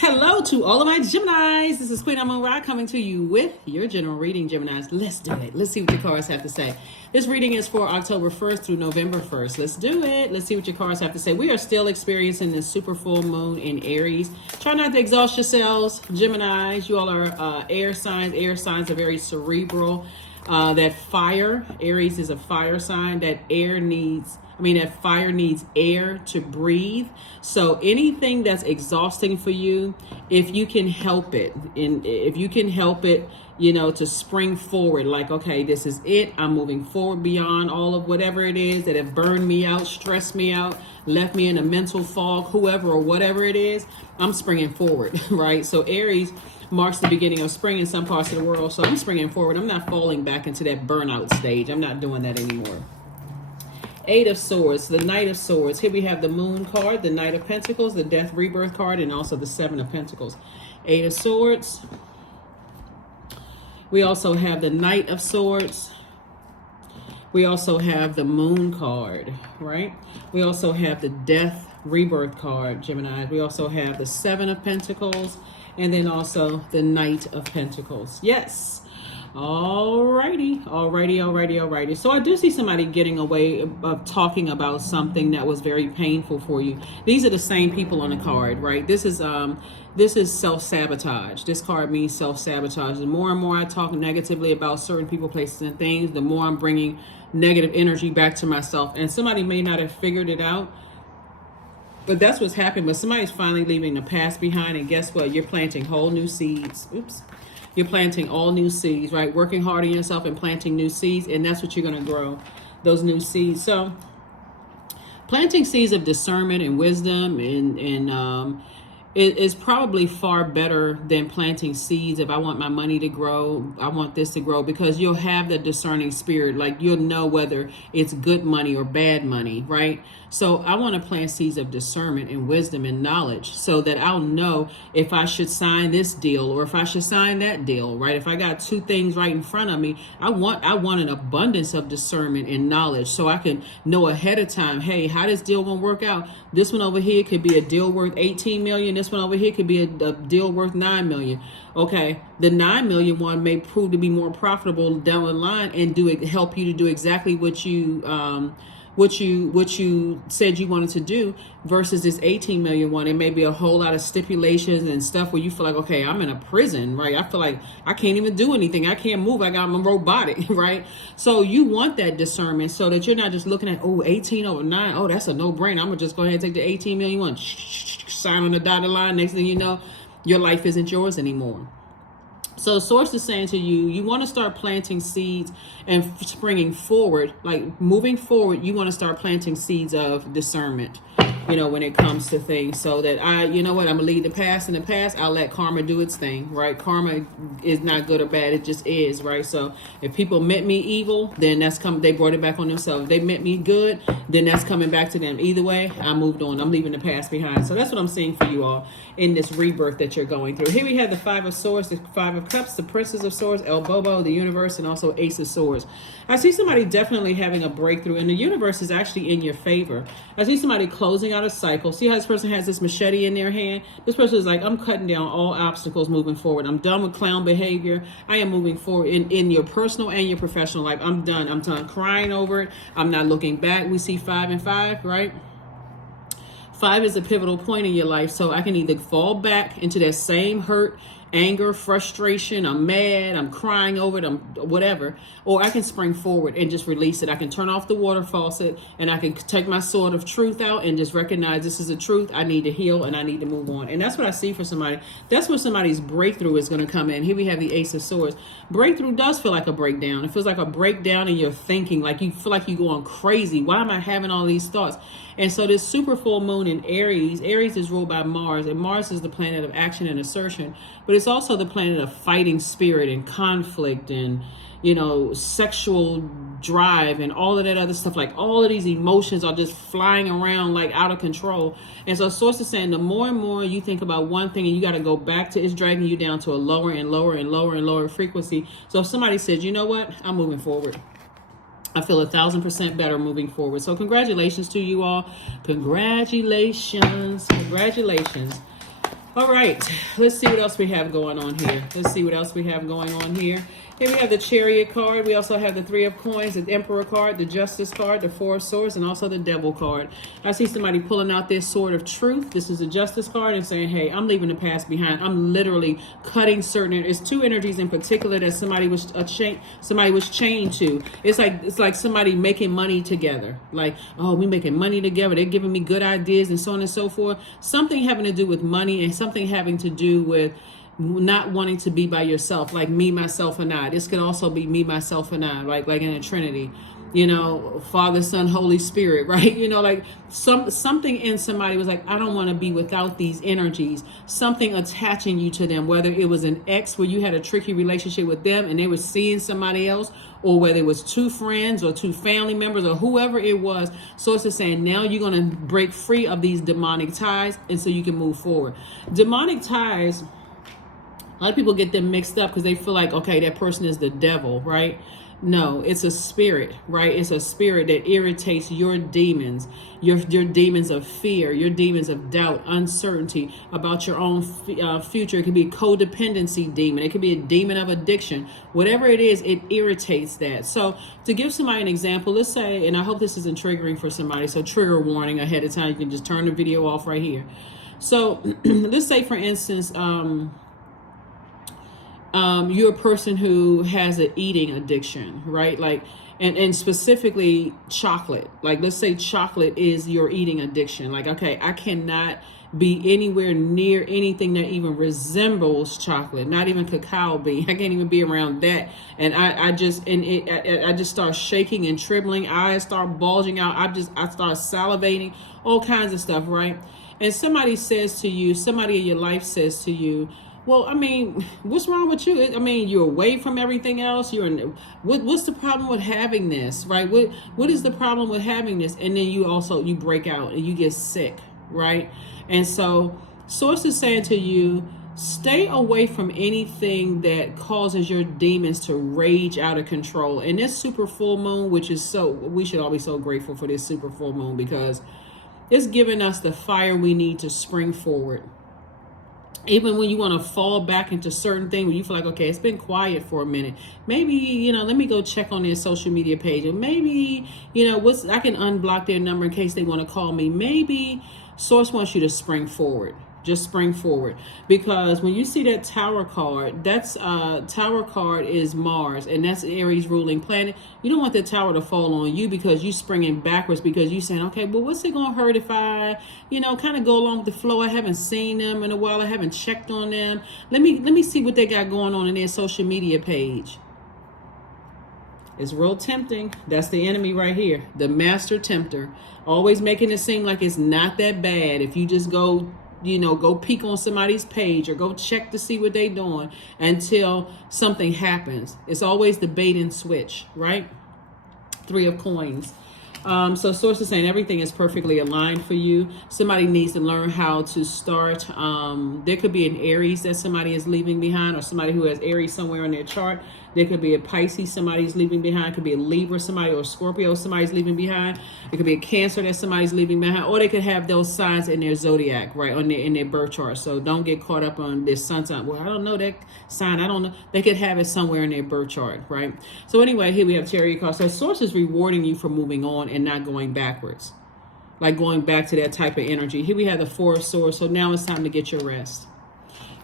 Hello to all of my Geminis. This is Queen Amun Ra coming to you with your general reading, Geminis. Let's do it. Let's see what your cards have to say. This reading is for October 1st through November 1st. Let's do it. Let's see what your cards have to say. We are still experiencing this super full moon in Aries. Try not to exhaust yourselves, Geminis. You all are air signs. Air signs are very cerebral. That fire, Aries is a fire sign. That fire needs air to breathe. So anything that's exhausting for you, if you can help it, to spring forward, like, okay, this is it. I'm moving forward beyond all of whatever it is that have burned me out, stressed me out, left me in a mental fog, whoever or whatever it is, I'm springing forward, right? So Aries marks the beginning of spring in some parts of the world. So I'm springing forward. I'm not falling back into that burnout stage. I'm not doing that anymore. Eight of Swords, the Knight of Swords. Here we have the Moon card, the Knight of Pentacles, the Death Rebirth card, and also the Seven of Pentacles. Eight of Swords. We also have the Knight of Swords. We also have the Moon card, right? We also have the Death Rebirth card, Gemini. We also have the Seven of Pentacles, and then also the Knight of Pentacles. Yes. Alrighty. So I do see somebody getting away of talking about something that was very painful for you. These are the same people on the card, right? This is self-sabotage. This card means self-sabotage. The more and more I talk negatively about certain people, places, and things, the more I'm bringing negative energy back to myself. And somebody may not have figured it out, but that's what's happened. But somebody's finally leaving the past behind, and guess what? You're planting whole new seeds. You're planting all new seeds, right? Working hard on yourself and planting new seeds, and that's what you're going to grow, those new seeds. So planting seeds of discernment and wisdom and is probably far better than planting seeds. If I want my money to grow, I want this to grow, because you'll have the discerning spirit. Like, you'll know whether it's good money or bad money, right? So I want to plant seeds of discernment and wisdom and knowledge, so that I'll know if I should sign this deal or if I should sign that deal, right? If I got two things right in front of me, I want an abundance of discernment and knowledge, so I can know ahead of time, hey, how this deal gonna work out? This one over here could be a deal worth 18 million. This one over here could be a deal worth 9 million. Okay, the 9 million one may prove to be more profitable down the line and help you to do exactly what you said you wanted to do, versus this 18 million one. It may be a whole lot of stipulations and stuff where you feel like, okay, I'm in a prison, right? I feel like I can't even do anything. I can't move. I'm robotic, right? So you want that discernment, so that you're not just looking at, 18 over 9. Oh, that's a no-brainer. I'm going to just go ahead and take the 18 million one, sign on the dotted line. Next thing you know, your life isn't yours anymore. So Source is saying to you, you want to start planting seeds and springing forward, like moving forward. You want to start planting seeds of discernment, when it comes to things, so that I'm going to leave the past in the past. I'll let karma do its thing, right? Karma is not good or bad. It just is, right? So if people meant me evil, then they brought it back on themselves. If they meant me good, then that's coming back to them. Either way, I moved on. I'm leaving the past behind. So that's what I'm seeing for you all in this rebirth that you're going through. Here we have the Five of Swords, the Five of Cups, the Princess of Swords, El Bobo, the Universe, and also Ace of Swords. I see somebody definitely having a breakthrough, and the universe is actually in your favor. I see somebody closing out a cycle. See how this person has this machete in their hand? This person is like, I'm cutting down all obstacles, moving forward. I'm done with clown behavior. I am moving forward in your personal and your professional life. I'm done. I'm done crying over it. I'm not looking back. We see 5 and 5, right? 5 is a pivotal point in your life. So I can either fall back into that same hurt, anger, frustration, I'm mad, I'm crying over it, I'm whatever, or I can spring forward and just release it. I can turn off the water faucet, and I can take my sword of truth out and just recognize this is the truth. I need to heal and I need to move on. And that's what I see for somebody. That's where somebody's breakthrough is going to come in. Here we have the Ace of Swords. Breakthrough does feel like a breakdown. It feels like a breakdown in your thinking, like you feel like you're going crazy. Why am I having all these thoughts? And so this super full moon in Aries is ruled by Mars, and Mars is the planet of action and assertion, but it's also the planet of fighting spirit and conflict and, sexual drive and all of that other stuff. Like, all of these emotions are just flying around like out of control. And so Source is saying the more and more you think about one thing and you got to go back to, it's dragging you down to a lower and lower and lower and lower frequency. So if somebody says, you know what, I'm moving forward, I feel 1,000% better moving forward. So congratulations to you all. Congratulations. All right, let's see what else we have going on here. Let's see what else we have going on here. Here we have the Chariot card. We also have the Three of Coins, the Emperor card, the Justice card, the Four of Swords, and also the Devil card. I see somebody pulling out this Sword of Truth. This is the Justice card and saying, hey, I'm leaving the past behind. I'm literally cutting certain, it's two energies in particular that somebody was chained to. It's like somebody making money together. Like, oh, we making money together. They're giving me good ideas and so on and so forth. Something having to do with money and something having to do with not wanting to be by yourself, like me, myself, and I. This could also be me, myself, and I, like in a Trinity, Father, Son, Holy Spirit, right? Like something in somebody was like, I don't want to be without these energies. Something attaching you to them, whether it was an ex where you had a tricky relationship with them and they were seeing somebody else, or whether it was two friends or two family members or whoever it was. So it's just saying now you're going to break free of these demonic ties, and so you can move forward. Demonic ties, a lot of people get them mixed up because they feel like, okay, that person is the devil, right? No, it's a spirit, right? It's a spirit that irritates your demons, your demons of fear, your demons of doubt, uncertainty about your own future. It could be a codependency demon. It could be a demon of addiction. Whatever it is, it irritates that. So to give somebody an example, let's say, and I hope this isn't triggering for somebody, so trigger warning ahead of time. You can just turn the video off right here. So let's say, for instance, you're a person who has an eating addiction, right? Like, and specifically chocolate. Like, let's say chocolate is your eating addiction. Like, okay, I cannot be anywhere near anything that even resembles chocolate, not even cacao bean. I can't even be around that. And I just start shaking and trembling. Eyes start bulging out. I start salivating, all kinds of stuff, right? And somebody in your life says to you, well, I mean, what's wrong with you? I mean, you're away from everything else. What's the problem with having this, right? What is the problem with having this? And then you break out and you get sick, right? And so Source is saying to you, stay away from anything that causes your demons to rage out of control. And this super full moon, we should all be so grateful for this super full moon, because it's giving us the fire we need to spring forward. Even when you want to fall back into certain things where you feel like, okay, it's been quiet for a minute. Maybe, let me go check on their social media page. Or maybe, I can unblock their number in case they want to call me. Maybe Source wants you to spring forward. Just spring forward. Because when you see that Tower card, Tower card is Mars, and that's Aries ruling planet. You don't want the tower to fall on you because you springing backwards, because you saying, okay, well, what's it going to hurt if I, kind of go along with the flow? I haven't seen them in a while. I haven't checked on them. Let me see what they got going on in their social media page. It's real tempting. That's the enemy right here. The master tempter. Always making it seem like it's not that bad if you just go peek on somebody's page or go check to see what they're doing until something happens. It's always the bait and switch, right? Three of Coins. So Source is saying everything is perfectly aligned for you. Somebody needs to learn how to start. There could be an Aries that somebody is leaving behind, or somebody who has Aries somewhere in their chart. There could be a Pisces somebody's leaving behind. It could be a Libra somebody, or a Scorpio somebody's leaving behind. It could be a Cancer that somebody's leaving behind, or they could have those signs in their zodiac, right, in their birth chart. So don't get caught up on this sun sign. Well, I don't know that sign. I don't know. They could have it somewhere in their birth chart, right? So anyway, here we have Chariot card. So Source is rewarding you for moving on and not going backwards, like going back to that type of energy. Here we have the Four of Swords. So now it's time to get your rest.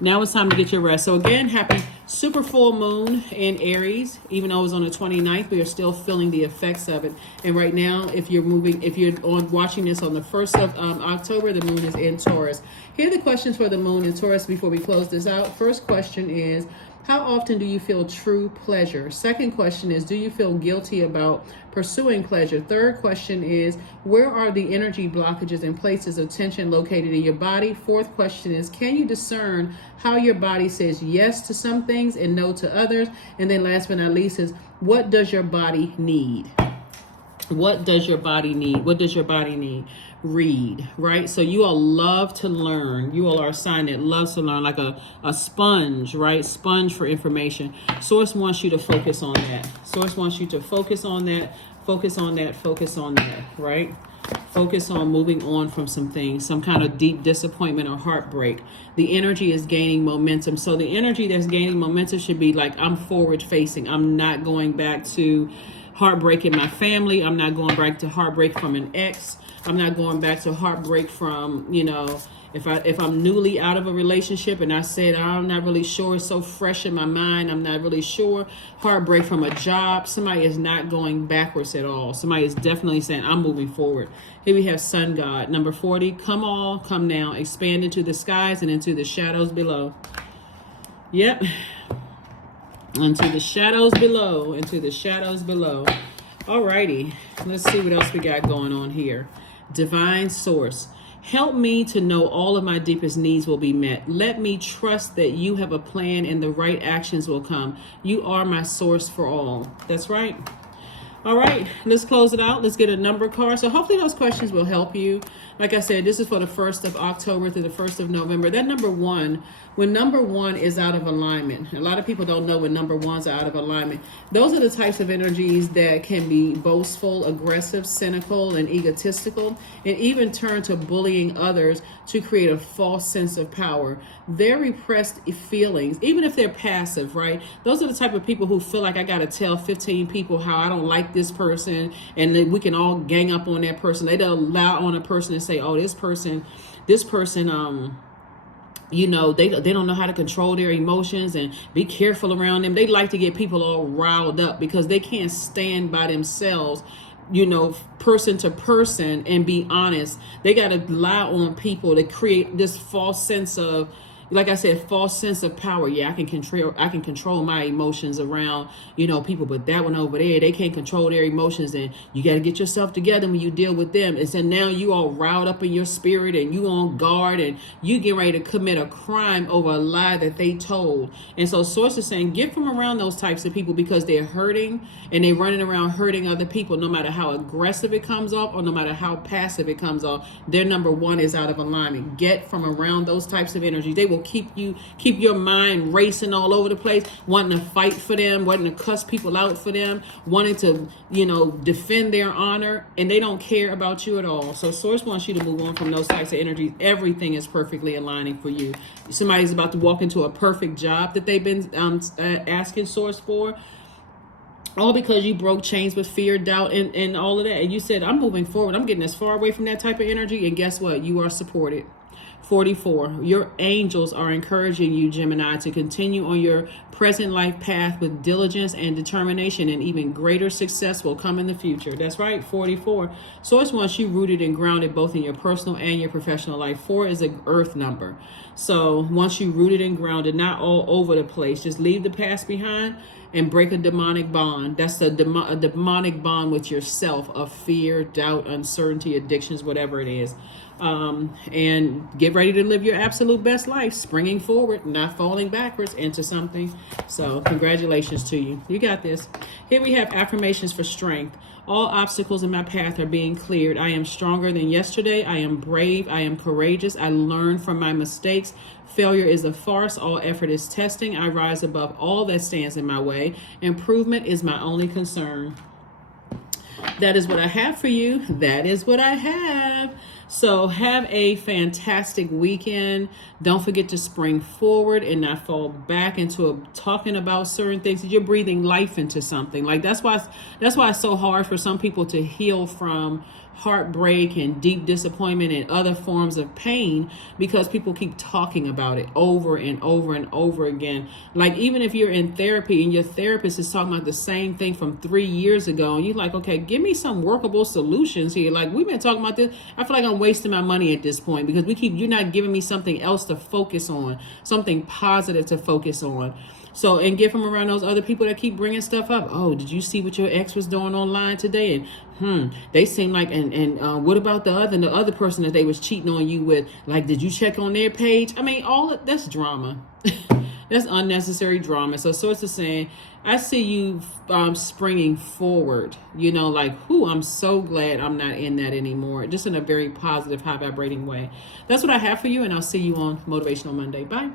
Now it's time to get your rest. So again, happy super full moon in Aries. Even though it was on the 29th, we are still feeling the effects of it. And right now, if you're watching this on the 1st of October, the moon is in Taurus. Here are the questions for the moon in Taurus before we close this out. First question is, how often do you feel true pleasure? Second question is, do you feel guilty about pursuing pleasure? Third question is, where are the energy blockages and places of tension located in your body? Fourth question is, can you discern how your body says yes to some things and no to others? And then last but not least is, what does your body need? What does your body need? What does your body need? Read, right? So you all love to learn. You all are a sign that loves to learn, like a sponge, right? Sponge for information. Source wants you to focus on that. Source wants you to focus on that, focus on that, focus on that, right? Focus on moving on from some things, some kind of deep disappointment or heartbreak. The energy is gaining momentum. So the energy that's gaining momentum should be like, I'm forward facing. I'm not going back to heartbreak in my family. I'm not going back to heartbreak from an ex. I'm not going back to heartbreak from, if I'm newly out of a relationship and I said, I'm not really sure, it's so fresh in my mind, I'm not really sure. Heartbreak from a job. Somebody is not going backwards at all. Somebody is definitely saying, I'm moving forward. Here we have Sun God. Number 40, come all, come now, expand into the skies and into the shadows below. Yep. Into the shadows below, into the shadows below. Alrighty, let's see what else we got going on here. Divine Source. Help me to know all of my deepest needs will be met. Let me trust that you have a plan and the right actions will come. You are my source for all. That's right. All right, let's close it out. Let's get a number card. So hopefully those questions will help you. Like I said, this is for the 1st of October through the 1st of November. That number 1, when number 1 is out of alignment, a lot of people don't know when number 1s are out of alignment. Those are the types of energies that can be boastful, aggressive, cynical, and egotistical, and even turn to bullying others to create a false sense of power. Their repressed feelings, even if they're passive, right? Those are the type of people who feel like I got to tell 15 people how I don't like this person, and then we can all gang up on that person. They don't allow on a person and say, oh, this person, they don't know how to control their emotions and be careful around them. They like to get people all riled up because they can't stand by themselves, person to person and be honest. They got to rely on people to create this false sense of, like I said, false sense of power. Yeah, I can control my emotions around, people, but that one over there, they can't control their emotions, and you got to get yourself together when you deal with them. And so now you all riled up in your spirit and you on guard and you get ready to commit a crime over a lie that they told. And so Source is saying, get from around those types of people because they're hurting and they're running around hurting other people, no matter how aggressive it comes off or no matter how passive it comes off. Their number 1 is out of alignment. Get from around those types of energies. They will keep your mind racing all over the place, wanting to fight for them, wanting to cuss people out for them, wanting to, defend their honor, and they don't care about you at all. So Source wants you to move on from those types of energies. Everything is perfectly aligning for you. Somebody's about to walk into a perfect job that they've been asking Source for. All because you broke chains with fear, doubt, and all of that. And you said, I'm moving forward. I'm getting as far away from that type of energy. And guess what? You are supported. 44, your angels are encouraging you, Gemini, to continue on your present life path with diligence and determination, and even greater success will come in the future. That's right, 44. Source wants you rooted and grounded both in your personal and your professional life. 4 is an earth number. So once you rooted and grounded, not all over the place, just leave the past behind and break a demonic bond. That's a demonic bond with yourself of fear, doubt, uncertainty, addictions, whatever it is. And get ready to live your absolute best life, springing forward, not falling backwards into something. So congratulations to you. You got this. Here we have affirmations for strength. All obstacles in my path are being cleared. I am stronger than yesterday. I am brave. I am courageous. I learn from my mistakes. Failure is a farce. All effort is testing. I rise above all that stands in my way. Improvement is my only concern. That is what I have for you. That is what I have. So have a fantastic weekend. Don't forget to spring forward and not fall back into talking about certain things. You're breathing life into something. Like that's why it's so hard for some people to heal from heartbreak and deep disappointment and other forms of pain, because people keep talking about it over and over and over again. Like even if you're in therapy and your therapist is talking about the same thing from 3 years ago and you're like, okay, give me some workable solutions here. Like we've been talking about this. I feel like I'm wasting my money at this point because you're not giving me something else to focus on, something positive to focus on. So, and get from around those other people that keep bringing stuff up. Oh, did you see what your ex was doing online today? And they seem like, and what about the other person that they was cheating on you with? Like, did you check on their page? I mean, that's drama. That's unnecessary drama. So Source is saying, I see you springing forward, I'm so glad I'm not in that anymore. Just in a very positive, high vibrating way. That's what I have for you. And I'll see you on Motivational Monday. Bye.